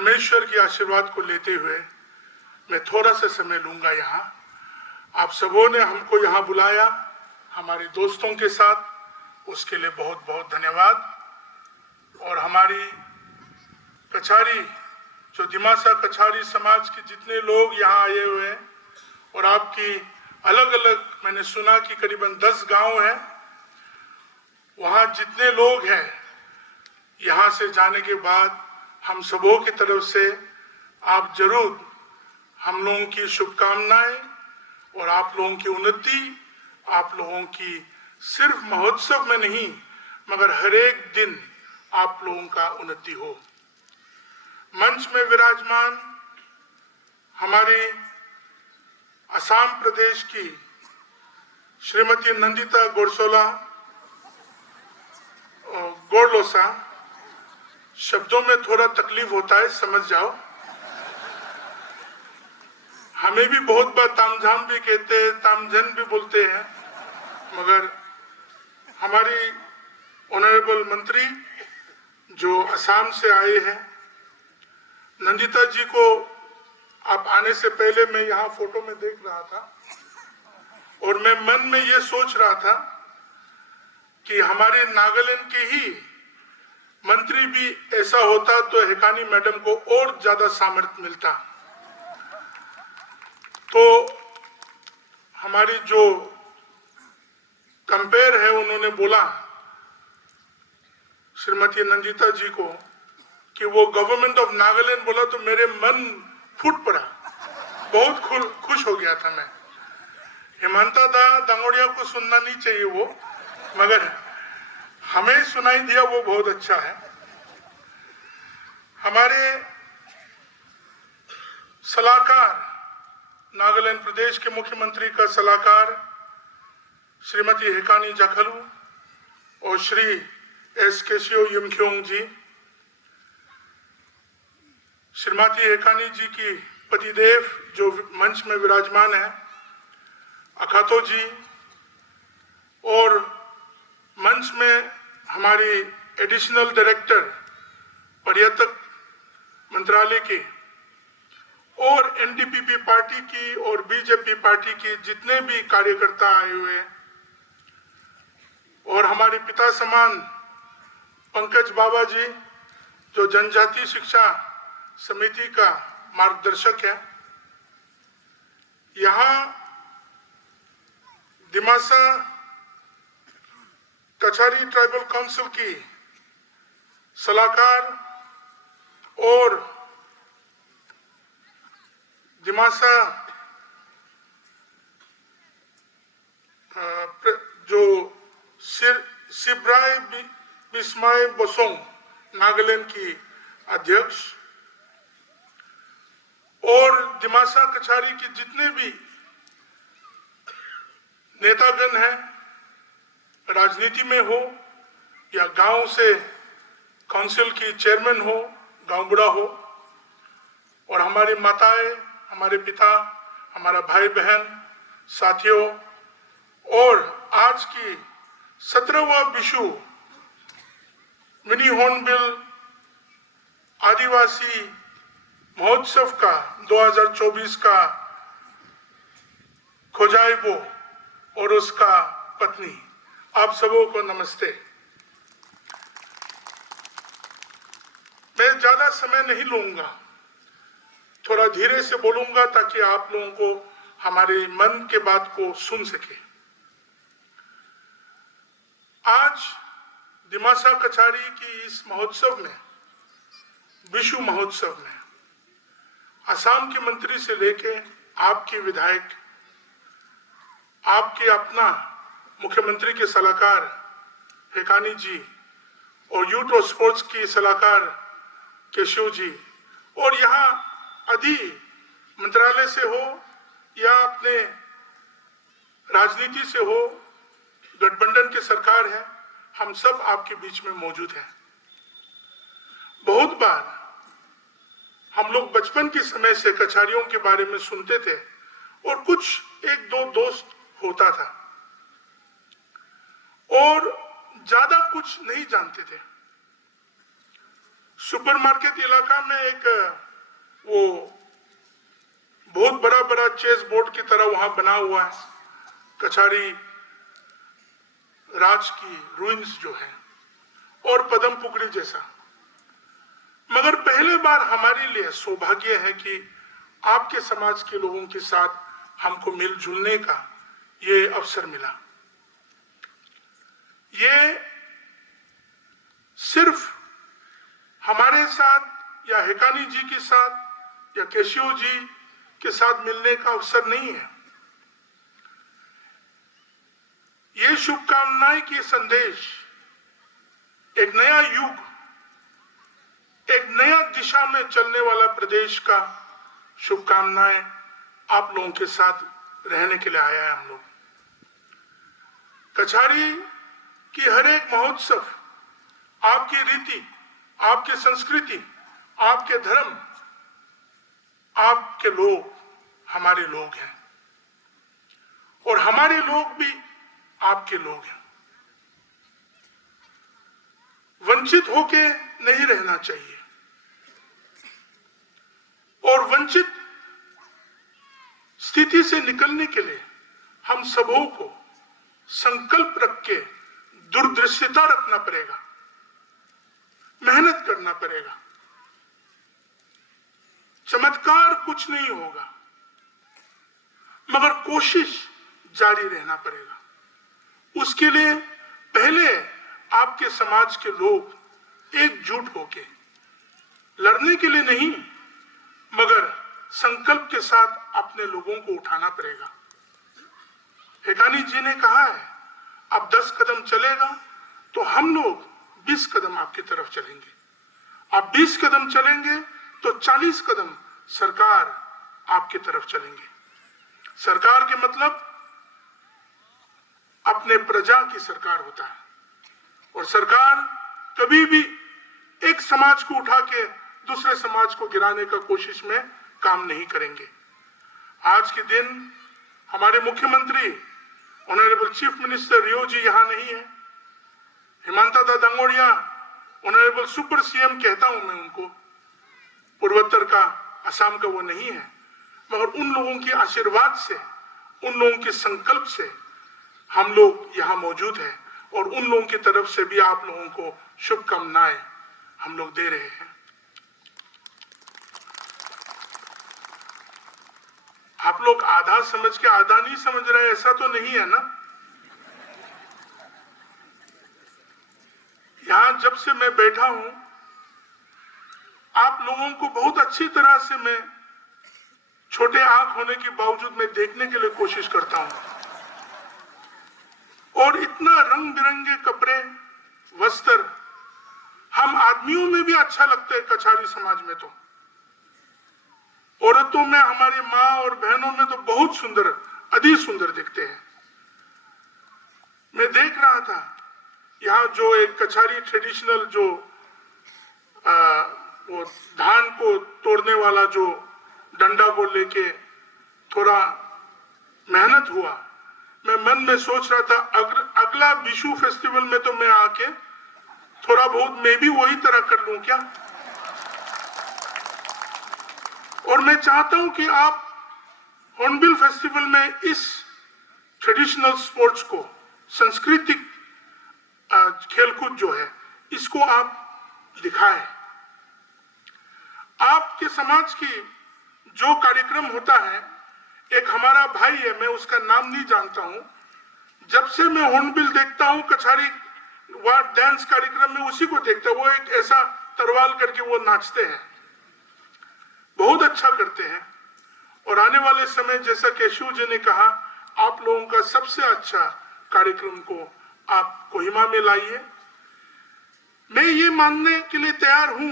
परमेश्वर के आशीर्वाद को लेते हुए मैं थोड़ा सा समय लूंगा। यहाँ आप सबों ने हमको यहाँ बुलाया हमारे दोस्तों के साथ, उसके लिए बहुत बहुत धन्यवाद। और हमारी कछारी जो दिमासा कछारी समाज के जितने लोग यहाँ आए हुए हैं और आपकी अलग अलग, मैंने सुना कि करीबन 10 गांव हैं, वहाँ जितने लोग हैं, यहाँ से जाने के बाद हम सबों की तरफ से आप जरूर हम लोगों की शुभकामनाएं और आप लोगों की उन्नति, आप लोगों की सिर्फ महोत्सव में नहीं मगर हर एक दिन आप लोगों का उन्नति हो। मंच में विराजमान हमारी असम प्रदेश की श्रीमती नंदिता गोरसोला गोरलोसा, शब्दों में थोड़ा तकलीफ होता है, समझ जाओ। हमें भी बहुत बार तामझाम भी कहते हैं, तामझन भी बोलते हैं, मगर हमारी ऑनरेबल मंत्री जो असम से आए हैं, नंदिता जी को आप आने से पहले मैं यहाँ फोटो में देख रहा था और मैं मन में ये सोच रहा था कि हमारे नागालैंड के ही मंत्री भी ऐसा होता तो हेकानी मैडम को और ज्यादा सामर्थ्य मिलता। तो हमारी जो कंपेयर है उन्होंने बोला श्रीमती नंदिता जी को कि वो गवर्नमेंट ऑफ नागालैंड बोला तो मेरे मन फूट पड़ा, बहुत खुश हो गया था मैं। हेमंता दांगोड़िया को सुनना नहीं चाहिए वो, मगर हमें सुनाई दिया, वो बहुत अच्छा है। हमारे सलाहकार, नागालैंड प्रदेश के मुख्यमंत्री का सलाहकार श्रीमती हेकानी जाखलू और श्री एस केशियो यमख्योंग जी, श्रीमती हेकानी जी की पतिदेव जो मंच में विराजमान है अखातो जी, और मंच में हमारी एडिशनल डायरेक्टर पर्यटक मंत्रालय की और एनडीपीपी पार्टी की और बीजेपी पार्टी की जितने भी कार्यकर्ता आए हुए हैं, और हमारे पिता समान पंकज बाबा जी जो जनजातीय शिक्षा समिति का मार्गदर्शक है। यहाँ दिमासा कछारी ट्राइबल काउंसिल की सलाहकार और दिमासा जो सिब्राय बिस्माय बोसोंग नागालैंड की अध्यक्ष और दिमासा कछारी की जितने भी नेतागण हैं, राजनीति में हो या गांव से काउंसिल की चेयरमैन हो, गांव बुढ़ा हो, और हमारी माताएं, हमारे पिता, हमारा भाई बहन, साथियों, और आज की 17वां विश्व मिनी हॉर्नबिल आदिवासी महोत्सव का 2024 का खोजाइबो और उसका पत्नी, आप सबों को नमस्ते। मैं ज्यादा समय नहीं लूंगा, थोड़ा धीरे से बोलूंगा ताकि आप लोगों को हमारे मन के बात को सुन सके। आज दिमासा कछारी की इस महोत्सव में, विश्व महोत्सव में, असम के मंत्री से लेके आपके विधायक, आपके अपना मुख्यमंत्री के सलाहकार हेकानी जी और यूथ और स्पोर्ट्स की सलाहकार केशव जी, और यहाँ अधि मंत्रालय से हो या अपने राजनीति से हो, गठबंधन की सरकार है, हम सब आपके बीच में मौजूद हैं। बहुत बार हम लोग बचपन के समय से कछारियों के बारे में सुनते थे और कुछ एक दो दोस्त होता था और ज्यादा कुछ नहीं जानते थे। सुपरमार्केट इलाका में एक वो बहुत बड़ा बड़ा चेस बोर्ड की तरह वहां बना हुआ है, कछारी राज की रूइंस जो है, और पदम पुगड़ी जैसा। मगर पहले बार हमारे लिए सौभाग्य है कि आपके समाज के लोगों के साथ हमको मिलजुलने का ये अवसर मिला। ये सिर्फ हमारे साथ या हेकानी जी के साथ या केशियो जी के साथ मिलने का अवसर नहीं है। ये शुभकामनाएं की संदेश एक नया युग, एक नया दिशा में चलने वाला प्रदेश का शुभकामनाएं आप लोगों के साथ रहने के लिए आया है। हम लोग कछारी की हर एक महोत्सव, आपकी रीति, आपकी संस्कृति, आपके धर्म, आपके लोग हमारे लोग हैं और हमारे लोग भी आपके लोग हैं। वंचित होके नहीं रहना चाहिए और वंचित स्थिति से निकलने के लिए हम सबों को संकल्प रख के दूरदृष्टिता रखना पड़ेगा, मेहनत करना पड़ेगा। चमत्कार कुछ नहीं होगा, मगर कोशिश जारी रहना पड़ेगा। उसके लिए पहले आपके समाज के लोग एकजुट होके लड़ने के लिए नहीं, मगर संकल्प के साथ अपने लोगों को उठाना पड़ेगा। हेकानी जी ने कहा है, अब 10 कदम चलेगा तो हम लोग 20 कदम आपकी तरफ चलेंगे, आप 20 कदम चलेंगे तो 40 कदम सरकार आपकी तरफ चलेंगे। सरकार के मतलब अपने प्रजा की सरकार होता है और सरकार कभी भी एक समाज को उठा के दूसरे समाज को गिराने का कोशिश में काम नहीं करेंगे। आज के दिन हमारे मुख्यमंत्री ऑनरेबल चीफ मिनिस्टर रियो जी यहाँ नहीं है, हिमांता दा दांगोड़िया ऑनरेबल सुपर सीएम कहता हूं मैं उनको, पूर्वोत्तर का, असम का वो नहीं है, मगर उन लोगों के आशीर्वाद से, उन लोगों के संकल्प से हम लोग यहाँ मौजूद हैं और उन लोगों की तरफ से भी आप लोगों को शुभकामनाएं हम लोग दे रहे हैं। आप लोग आधा समझ के आधा नहीं समझ रहे, ऐसा तो नहीं है ना? यहां जब से मैं बैठा हूं, आप लोगों को बहुत अच्छी तरह से मैं छोटे आंख होने के बावजूद मैं देखने के लिए कोशिश करता हूं और इतना रंग बिरंगे कपड़े, वस्त्र हम आदमियों में भी अच्छा लगता है। कछारी समाज में तो औरतों में, हमारी माँ और बहनों में तो बहुत सुंदर, अति सुंदर दिखते हैं। मैं देख रहा था यहाँ जो एक कछारी ट्रेडिशनल जो वो धान को तोड़ने वाला जो डंडा को लेके थोड़ा मेहनत हुआ, मैं मन में सोच रहा था अगला विशु फेस्टिवल में तो मैं आके थोड़ा बहुत मैं भी वही तरह कर लूं क्या। और मैं चाहता हूं कि आप हॉर्नबिल फेस्टिवल में इस ट्रेडिशनल स्पोर्ट्स को, सांस्कृतिक खेलकूद जो है, इसको आप दिखाएं। आपके समाज की जो कार्यक्रम होता है, एक हमारा भाई है, मैं उसका नाम नहीं जानता हूं, जब से मैं हॉर्नबिल देखता हूं कछारी वार डांस कार्यक्रम में उसी को देखता हूं। वो एक ऐसा तरवाल करके वो नाचते हैं, बहुत अच्छा करते हैं। और आने वाले समय, जैसा केशव जी ने कहा, आप लोगों का सबसे अच्छा कार्यक्रम को आप कोहिमा में लाइए। मैं ये मानने के लिए तैयार हूं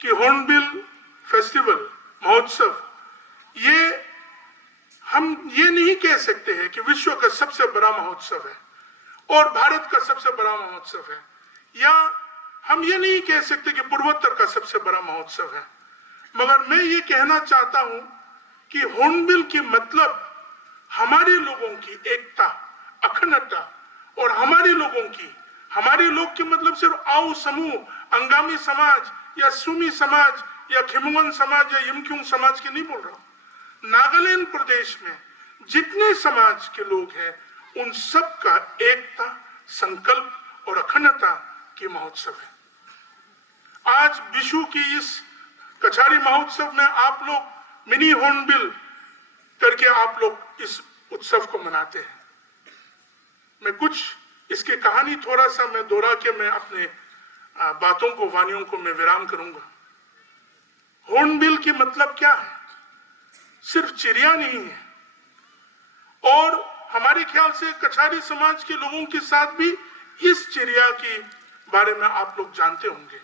कि हॉर्नबिल फेस्टिवल, महोत्सव, ये हम ये नहीं कह सकते हैं कि विश्व का सबसे बड़ा महोत्सव है और भारत का सबसे बड़ा महोत्सव है, या हम ये नहीं कह सकते कि पूर्वोत्तर का सबसे बड़ा महोत्सव है, मगर मैं ये कहना चाहता हूं कि हॉर्नबिल की मतलब हमारे लोगों की एकता, अखंडता, और हमारे लोगों की, हमारे लोग के मतलब सिर्फ आओ समूह, अंगामी समाज या सुमी समाज या खिमुंगन समाज या यमक्युंग समाज की नहीं बोल रहा हूं। नागालैंड प्रदेश में जितने समाज के लोग हैं उन सब का एकता, संकल्प और अखंडता की महोत्सव है। आज विशु की इस कछारी महोत्सव में आप लोग मिनी हॉर्नबिल करके आप लोग इस उत्सव को मनाते हैं। मैं कुछ इसकी कहानी थोड़ा सा मैं दोहरा के मैं अपने बातों को, वाणियों को मैं विराम करूंगा। हॉर्नबिल की मतलब क्या है? सिर्फ चिड़िया नहीं है, और हमारे ख्याल से कछारी समाज के लोगों के साथ भी इस चिड़िया के बारे में आप लोग जानते होंगे।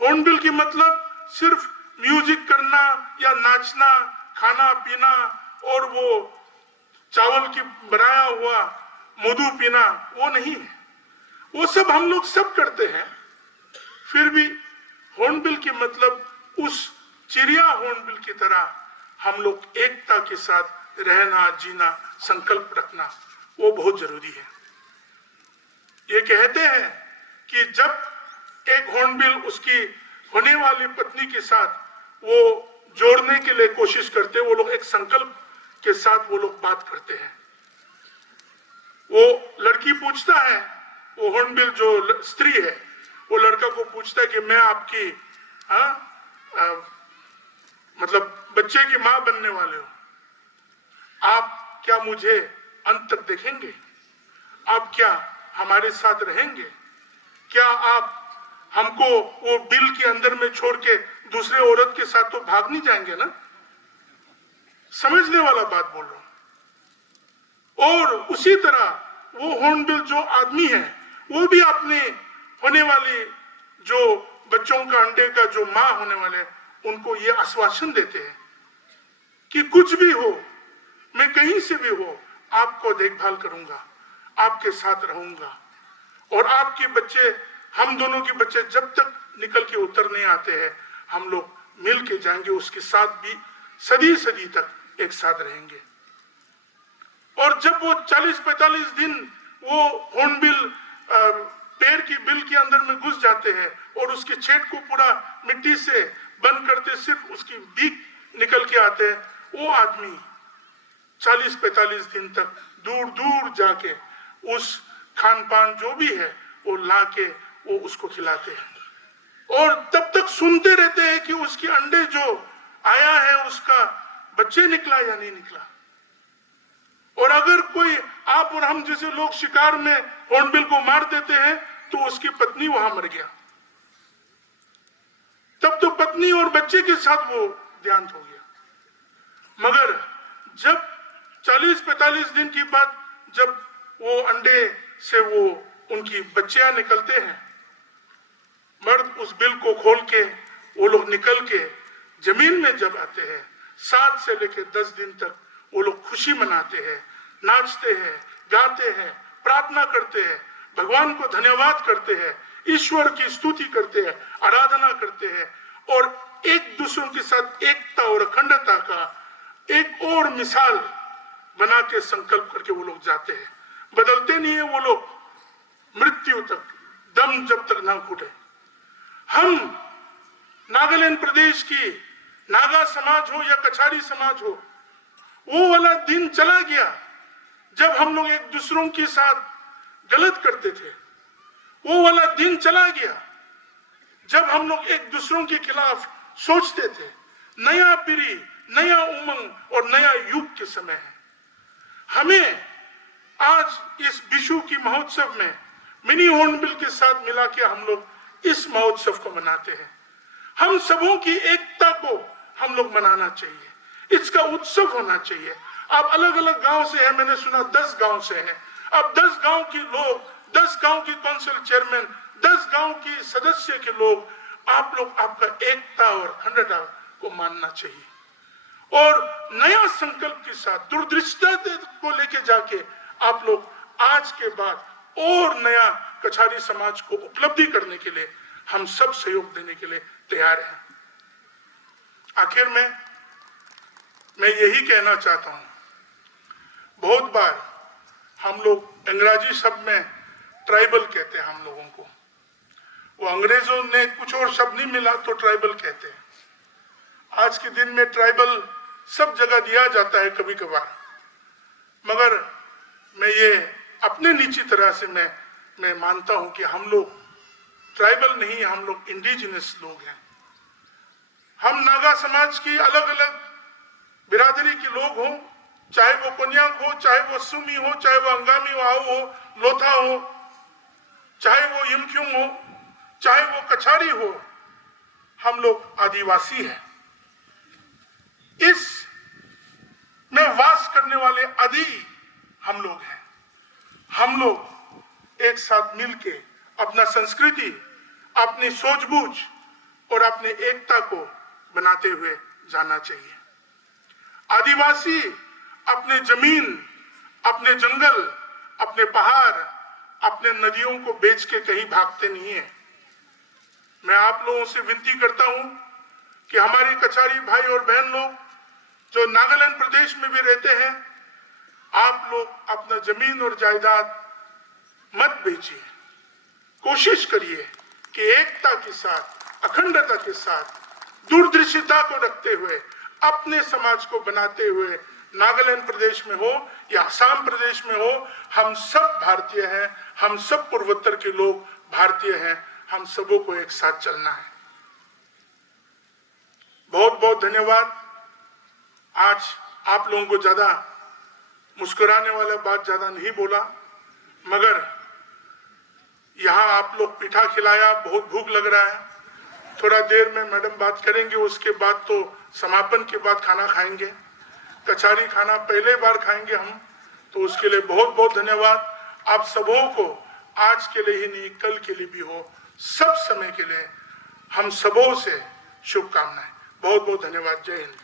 हॉर्नबिल की मतलब सिर्फ म्यूजिक करना या नाचना, खाना पीना और वो चावल की बनाया हुआ मधु पीना, वो नहीं है। वो सब हम लोग सब करते हैं, फिर भी हॉर्नबिल की मतलब उस चिड़िया हॉर्नबिल की तरह हम लोग एकता के साथ रहना, जीना, संकल्प रखना, वो बहुत जरूरी है। ये कहते हैं कि जब एक हॉर्नबिल उसकी होने वाली पत्नी के साथ वो जोड़ने के लिए कोशिश करते हैं, वो लोग एक संकल्प के साथ वो लोग बात करते हैं। वो लड़की पूछता है, वो हॉर्नबिल जो स्त्री है वो लड़का को पूछता है कि मैं आपकी मतलब बच्चे की मां बनने वाले हो, आप क्या मुझे अंत तक देखेंगे? आप क्या हमारे साथ रहेंगे? क्या आप हमको वो बिल के अंदर में छोड़ के दूसरे औरत के साथ तो भाग नहीं जाएंगे ना? समझने वाला बात बोल रहा हूं। और उसी तरह वो हॉर्नबिल जो आदमी है वो भी अपने होने वाली जो बच्चों का, अंडे का जो मां होने वाले, उनको ये आश्वासन देते हैं कि कुछ भी हो, मैं कहीं से भी हो, आपको देखभाल करूंगा, आपके साथ रहूंगा, और आपके बच्चे, हम दोनों के बच्चे जब तक निकल के उतर नहीं आते हैं, हम लोग मिल के जाएंगे, उसके साथ भी सदी सदी तक एक साथ रहेंगे। और जब वो 40-45 दिन वो हॉर्नबिल पेड़ की बिल के अंदर में घुस जाते हैं और उसके छेद को पूरा मिट्टी से बंद करते, सिर्फ उसकी बीक निकल के आते हैं, वो आदमी 40-45 दिन तक दूर दूर जाके उस खान पान जो भी है वो ला के वो उसको खिलाते हैं, और तब तक सुनते रहते हैं कि उसके अंडे जो आया है उसका बच्चे निकला या नहीं निकला। और अगर कोई आप और हम जैसे लोग शिकार में हॉर्नबिल को मार देते हैं तो उसकी पत्नी वहां मर गया, तब तो पत्नी और बच्चे के साथ वो देहांत हो गया। मगर जब 40-45 दिन की बाद जब वो अंडे से वो उनकी बच्चियां निकलते हैं, मर्द उस बिल को खोल के वो लोग निकल के जमीन में जब आते हैं, 7 से लेकर 10 दिन तक वो लोग खुशी मनाते हैं, नाचते हैं, गाते हैं, प्रार्थना करते हैं, भगवान को धन्यवाद करते हैं, ईश्वर की स्तुति करते हैं, आराधना करते हैं, और एक दूसरों के साथ एकता और अखंडता का एक और मिसाल बना के संकल्प करके वो लोग जाते हैं। बदलते नहीं है वो लोग मृत्यु तक, दम जब तक ना घुटे। हम नागालैंड प्रदेश की नागा समाज हो या कछारी समाज हो, वो वाला दिन चला गया जब हम लोग एक दूसरों के साथ गलत करते थे। वो वाला दिन चला गया जब हम लोग एक दूसरों के खिलाफ सोचते थे। नया पीढ़ी, नया उमंग और नया युग के समय है। हमें आज इस विशु की महोत्सव में मिनी हॉर्नबिल के साथ मिला के हम लोग इस महोत्सव को मनाते हैं। हम सबों की एकता को हम लोग मनाना चाहिए, इसका उत्सव होना चाहिए। आप अलग अलग गांव से हैं, मैंने सुना 10 गांव से हैं। अब 10 गांव के लोग, 10 गांव की काउंसिल चेयरमैन, 10 गांव की सदस्य के लोग, आप लोग आपका एकता और अखंडता को मानना चाहिए, और नया संकल्प के साथ दूरदृष्टता को लेके जाके आप लोग आज के बाद और नया कछारी समाज को उपलब्धि करने के लिए हम सब सहयोग देने के लिए तैयार हैं। आखिर में मैं यही कहना चाहता हूं, बहुत बार हम लोग अंग्रेजी शब्द में ट्राइबल कहते हैं हम लोगों को। वो अंग्रेजों ने कुछ और शब्द नहीं मिला तो ट्राइबल कहते हैं। आज के दिन में ट्राइबल सब जगह दिया जाता है कभी कभार, मगर मैं ये अपने निजी तरह से मैं मानता हूं कि हम लोग ट्राइबल नहीं, हम लोग इंडिजिनस लोग हैं। हम नागा समाज की अलग अलग बिरादरी के लोग हों, चाहे वो कोन्याक हो, चाहे वो सुमी हो, चाहे वो अंगामी हो, आओ हो, लोथा हो, चाहे वो यमक्युंग हो, चाहे वो कछारी हो, हम लोग आदिवासी हैं। इस में वास करने वाले आदि हम लोग हैं। हम लोग एक साथ मिलके अपना संस्कृति, अपनी सूझबूझ और अपने एकता को बनाते हुए जाना चाहिए। आदिवासी अपने जमीन, अपने जंगल, अपने पहाड़, अपने नदियों को बेच के कहीं भागते नहीं है। मैं आप लोगों से विनती करता हूं कि हमारी कछारी भाई और बहन लोग जो नागालैंड प्रदेश में भी रहते हैं, आप लोग अपना जमीन और जायदाद मत बेचिए। कोशिश करिए कि एकता के साथ, अखंडता के साथ, दूरदर्शिता को रखते हुए, अपने समाज को बनाते हुए, नागालैंड प्रदेश में हो या असम प्रदेश में हो, हम सब भारतीय हैं, हम सब पूर्वोत्तर के लोग भारतीय हैं, हम सबों को एक साथ चलना है। बहुत बहुत धन्यवाद। आज आप लोगों को ज्यादा मुस्कुराने वाला बात ज्यादा नहीं बोला, मगर यहाँ आप लोग पीठा खिलाया, बहुत भूख लग रहा है। थोड़ा देर में मैडम बात करेंगे, उसके बाद तो समापन के बाद खाना खाएंगे। कछारी खाना पहले बार खाएंगे हम, तो उसके लिए बहुत बहुत धन्यवाद। आप सबों को आज के लिए ही नहीं, कल के लिए भी हो, सब समय के लिए हम सबों से शुभकामनाएं। बहुत बहुत धन्यवाद। जय हिंद।